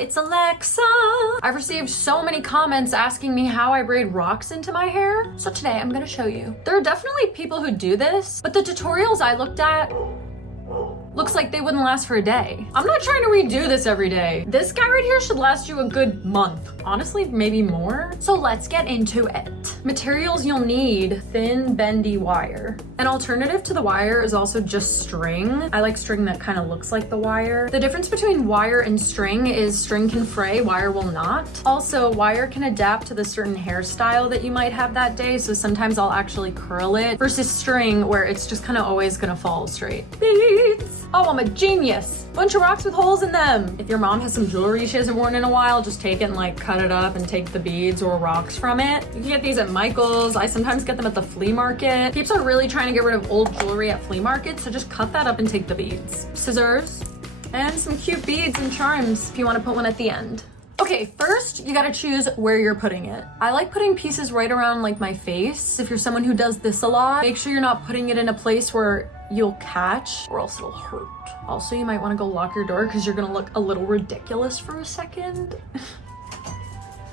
it's Alexa. I've received so many comments asking me how I braid rocks into my hair. So today I'm gonna show you. There are definitely people who do this, but the tutorials I looked at looks like they wouldn't last for a day. I'm not trying to redo this every day. This guy right here should last you a good month. Honestly, maybe more. So let's get into it. Materials you'll need: thin, bendy wire. An alternative to the wire is also just string. I like string that kind of looks like the wire. The difference between wire and string is string can fray, wire will not. Also, wire can adapt to the certain hairstyle that you might have that day, so sometimes I'll actually curl it, versus string where it's just kind of always gonna fall straight. Beads! Oh, I'm a genius. Bunch of rocks with holes in them. If your mom has some jewelry she hasn't worn in a while, just take it and like cut it up and take the beads or rocks from it. You can get these at Michael's. I sometimes get them at the flea market. Peeps are really trying to get rid of old jewelry at flea markets, so just cut that up and take the beads. Scissors, and some cute beads and charms if you want to put one at the end. Okay, first you gotta choose where you're putting it. I like putting pieces right around like my face. If you're someone who does this a lot, make sure you're not putting it in a place where you'll catch or else it'll hurt. Also, you might wanna go lock your door because you're gonna look a little ridiculous for a second.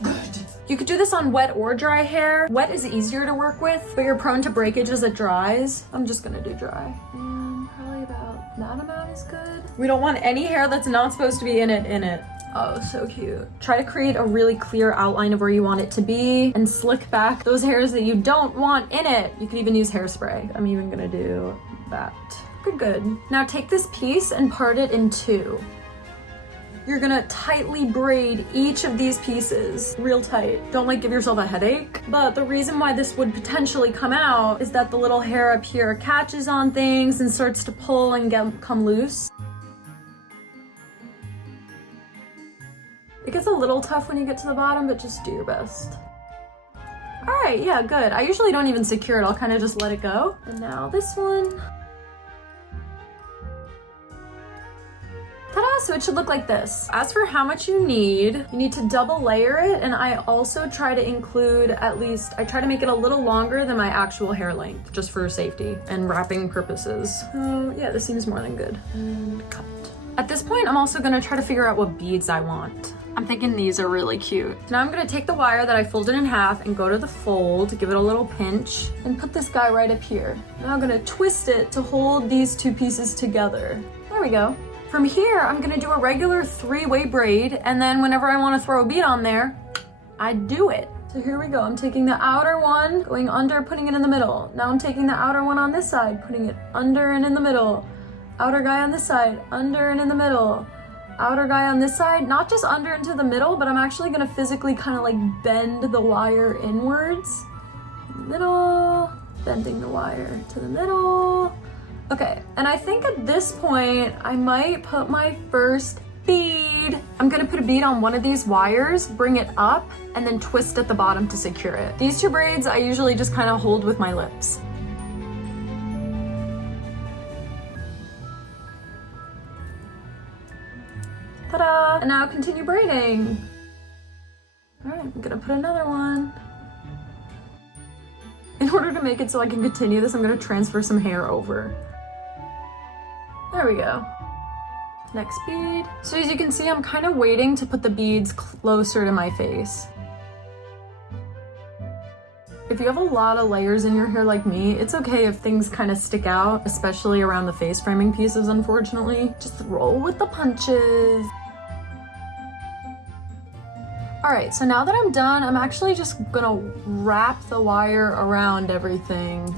Good. You could do this on wet or dry hair. Wet is easier to work with, but you're prone to breakage as it dries. I'm just gonna do dry. And probably about that amount is good. We don't want any hair that's not supposed to be in it. Oh, so cute. Try to create a really clear outline of where you want it to be and slick back those hairs that you don't want in it. You could even use hairspray. I'm even gonna do that. Good. Now take this piece and part it in two. You're gonna tightly braid each of these pieces real tight. Don't like give yourself a headache, but the reason why this would potentially come out is that the little hair up here catches on things and starts to pull and come loose. It gets a little tough when you get to the bottom, but just do your best. All right, yeah, good. I usually don't even secure it. I'll kind of just let it go. And now this one. Ta-da, so it should look like this. As for how much you need to double layer it, and I also try to include I try to make it a little longer than my actual hair length, just for safety and wrapping purposes. So yeah, this seems more than good. And cut. At this point, I'm also gonna try to figure out what beads I want. I'm thinking these are really cute. So now I'm gonna take the wire that I folded in half and go to the fold, give it a little pinch, and put this guy right up here. Now I'm gonna twist it to hold these two pieces together. There we go. From here, I'm gonna do a regular 3-way braid, and then whenever I wanna throw a bead on there, I do it. So here we go. I'm taking the outer one, going under, putting it in the middle. Now I'm taking the outer one on this side, putting it under and in the middle. Outer guy on this side, under and in the middle. Outer guy on this side, not just under into the middle, but I'm actually gonna physically kind of like bend the wire inwards. Middle, bending the wire to the middle. Okay, and I think at this point, I might put my first bead. I'm gonna put a bead on one of these wires, bring it up, and then twist at the bottom to secure it. These two braids, I usually just kind of hold with my lips. Ta-da! And now continue braiding. All right, I'm gonna put another one. In order to make it so I can continue this, I'm gonna transfer some hair over. There we go. Next bead. So as you can see, I'm kind of waiting to put the beads closer to my face. If you have a lot of layers in your hair like me, it's okay if things kind of stick out, especially around the face framing pieces, unfortunately. Just roll with the punches. All right, so now that I'm done, I'm actually just gonna wrap the wire around everything.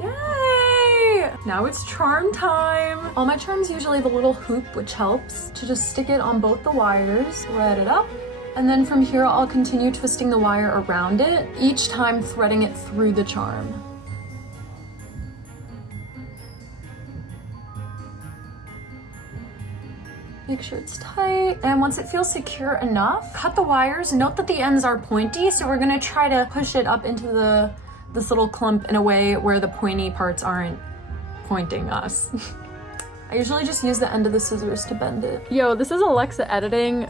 Yay! Now it's charm time. All my charms usually have a little hoop, which helps to just stick it on both the wires, thread it up, and then from here I'll continue twisting the wire around it, each time threading it through the charm. Make sure it's tight, and once it feels secure enough, cut the wires. Note that the ends are pointy, so we're gonna try to push it up into this little clump in a way where the pointy parts aren't pointing us. I usually just use the end of the scissors to bend it. Yo, this is Alexa editing.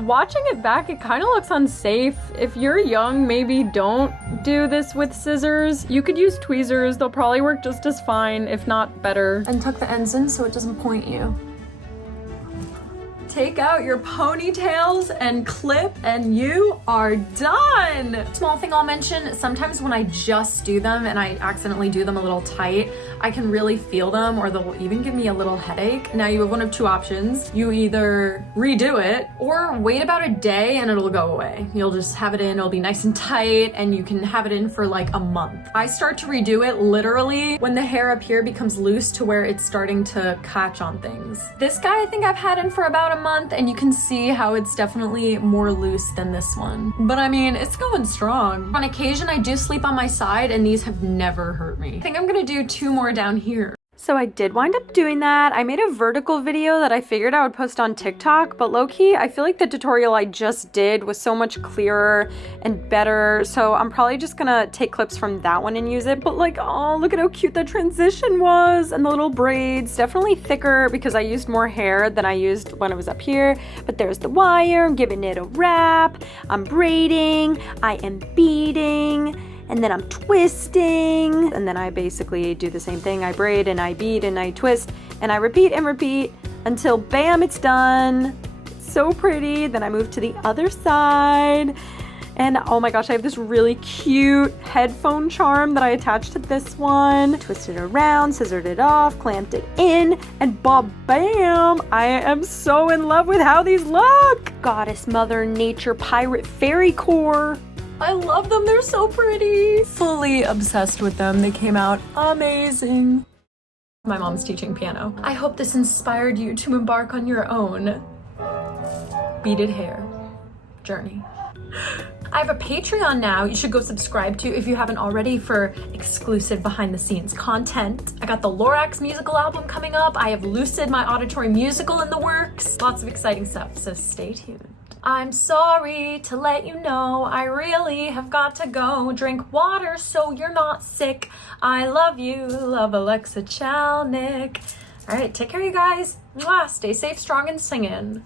Watching it back, it kind of looks unsafe. If you're young, maybe don't do this with scissors. You could use tweezers. They'll probably work just as fine, if not better. And tuck the ends in so it doesn't point you. take out your ponytails and clip, and you are done. Small thing I'll mention, sometimes when I just do them and I accidentally do them a little tight, I can really feel them, or they'll even give me a little headache. Now you have one of two options. You either redo it or wait about a day and it'll go away. You'll just have it in, it'll be nice and tight, and you can have it in for like a month. I start to redo it literally when the hair up here becomes loose to where it's starting to catch on things. This guy I think I've had in for about a month, and you can see how it's definitely more loose than this one. But I mean, it's going strong. On occasion, I do sleep on my side, and these have never hurt me. I think I'm gonna do 2 more down here. So I did wind up doing that. I made a vertical video that I figured I would post on TikTok, but low-key, I feel like the tutorial I just did was so much clearer and better, so I'm probably just gonna take clips from that one and use it. But like, oh, look at how cute the transition was, and the little braids. Definitely thicker because I used more hair than I used when it was up here, but there's the wire. I'm giving it a wrap. I'm braiding. I am beading. And then I'm twisting, and then I basically do the same thing. I braid and I bead and I twist and I repeat until bam, it's done. It's so pretty. Then I move to the other side, and oh my gosh, I have this really cute headphone charm that I attached to this one. Twisted it around, scissored it off, clamped it in, and bam! I am so in love with how these look. Goddess, Mother Nature, Pirate, Fairy core. I love them, they're so pretty. Fully obsessed with them, they came out amazing. My mom's teaching piano. I hope this inspired you to embark on your own beaded hair journey. I have a Patreon now you should go subscribe to if you haven't already for exclusive behind the scenes content. I got the Lorax musical album coming up. I have Lucid, my auditory musical, in the works. Lots of exciting stuff, so stay tuned. I'm sorry to let you know I really have got to go. Drink water so you're not sick. I love you. Love, Alexa Chalnick. All right, take care, you guys. Mwah. Stay safe, strong, and singing.